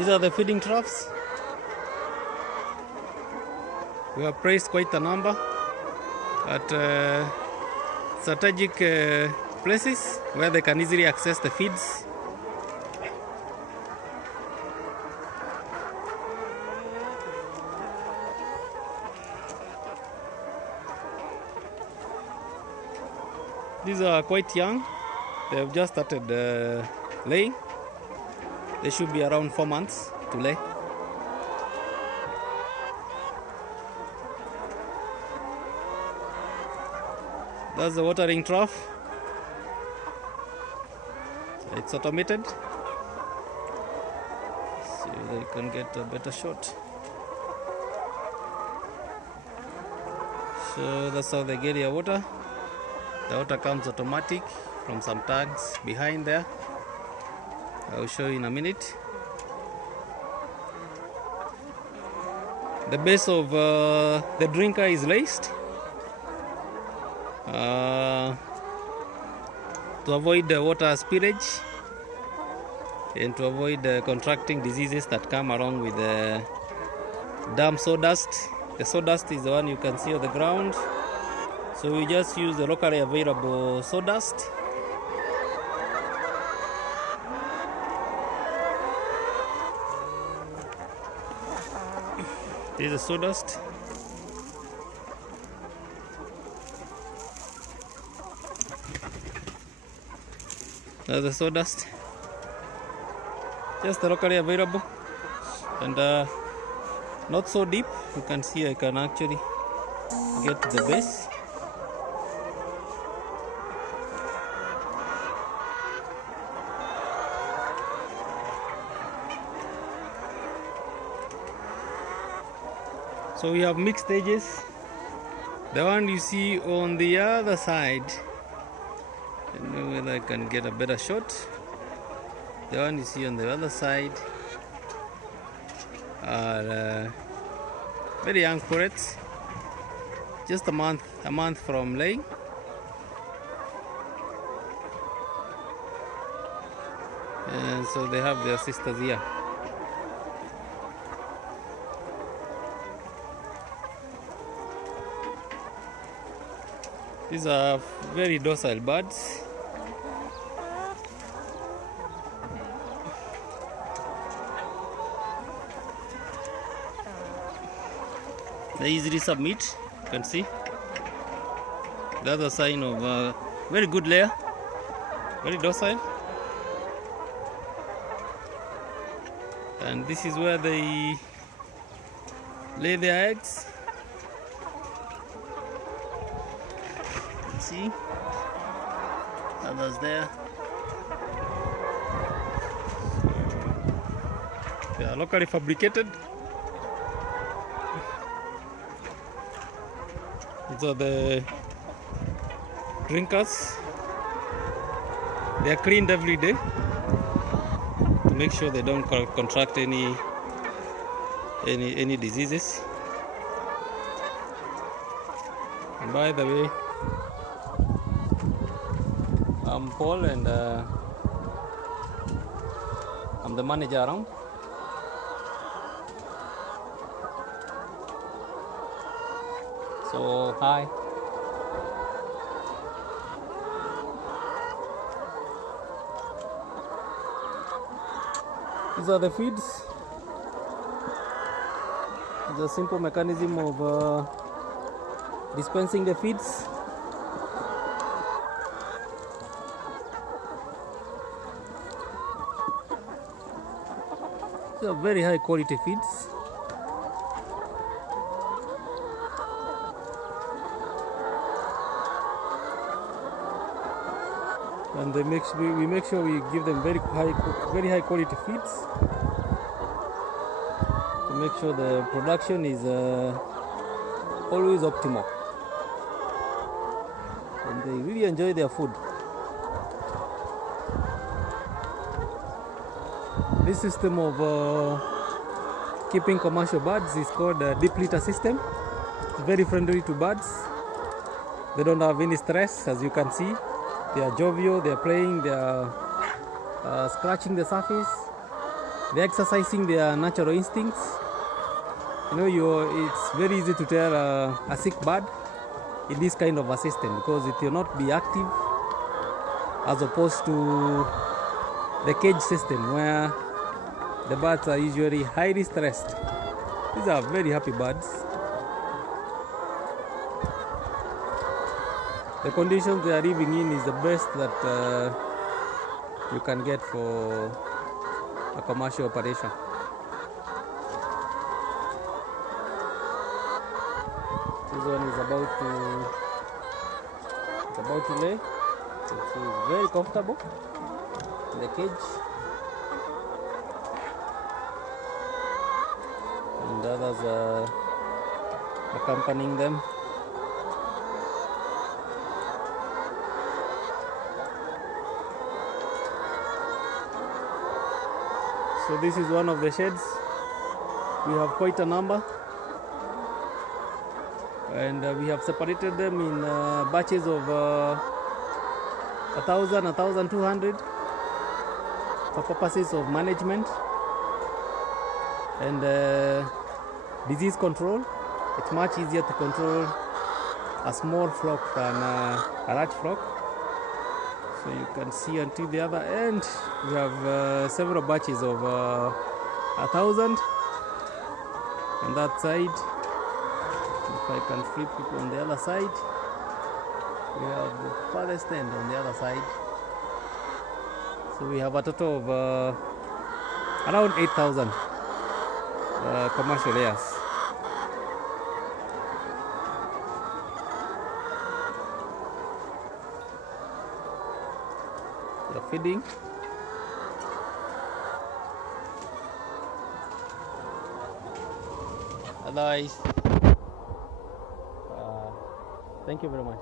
These are the feeding troughs. We have placed quite a number at strategic places where they can easily access the feeds. These are quite young. They have just started laying. They should be around 4 months to lay. That's the watering trough. It's automated, so you can get a better shot. So that's how they get their water. The water comes automatic from some tanks behind there. I'll show you in a minute. The base of the drinker is raised to avoid the water spillage and to avoid contracting diseases that come along with the damp sawdust. The sawdust is the one you can see on the ground. So we just use the locally available sawdust. This is sawdust. That's the sawdust. Just locally available and not so deep. You can see I can actually get to the base. So we have mixed stages. The one you see on the other side, and whether I can get a better shot. The one you see on the other side are very young pullets, just a month from laying. And so they have their sisters here. These are very docile birds. They easily submit, you can see. That's a sign of very good layer, very docile. And this is where they lay their eggs. See, others there. They are locally fabricated. These are the drinkers. They are cleaned every day to make sure they don't contract any diseases. And by the way, I'm Paul and I'm the manager around. So hi. These are the feeds. It's a simple mechanism of dispensing the feeds. These are very high quality feeds. And we make sure we give them very high quality feeds to make sure the production is always optimal, and they really enjoy their food. This system of keeping commercial birds is called a deep litter system. It's very friendly to birds. They don't have any stress, as you can see. They are jovial, they are playing, they are scratching the surface. They're exercising their natural instincts. You know, it's very easy to tell a sick bird in this kind of a system because it will not be active as opposed to the cage system where the birds are usually highly stressed. These are very happy birds. The conditions they are living in is the best that you can get for a commercial operation. This one is about to lay. So it's very comfortable in the cage. And others are accompanying them. So this is one of the sheds. We have quite a number, and we have separated them in batches of 1,000, 1,200 for purposes of management and disease control. It's much easier to control a small flock than a large flock. So you can see until the other end we have several batches of 1,000 on that side. If I can flip it on the other side, we have the farthest end on the other side. So we have a total of around 8,000 commercial layers. The feeding. Otherwise, thank you very much.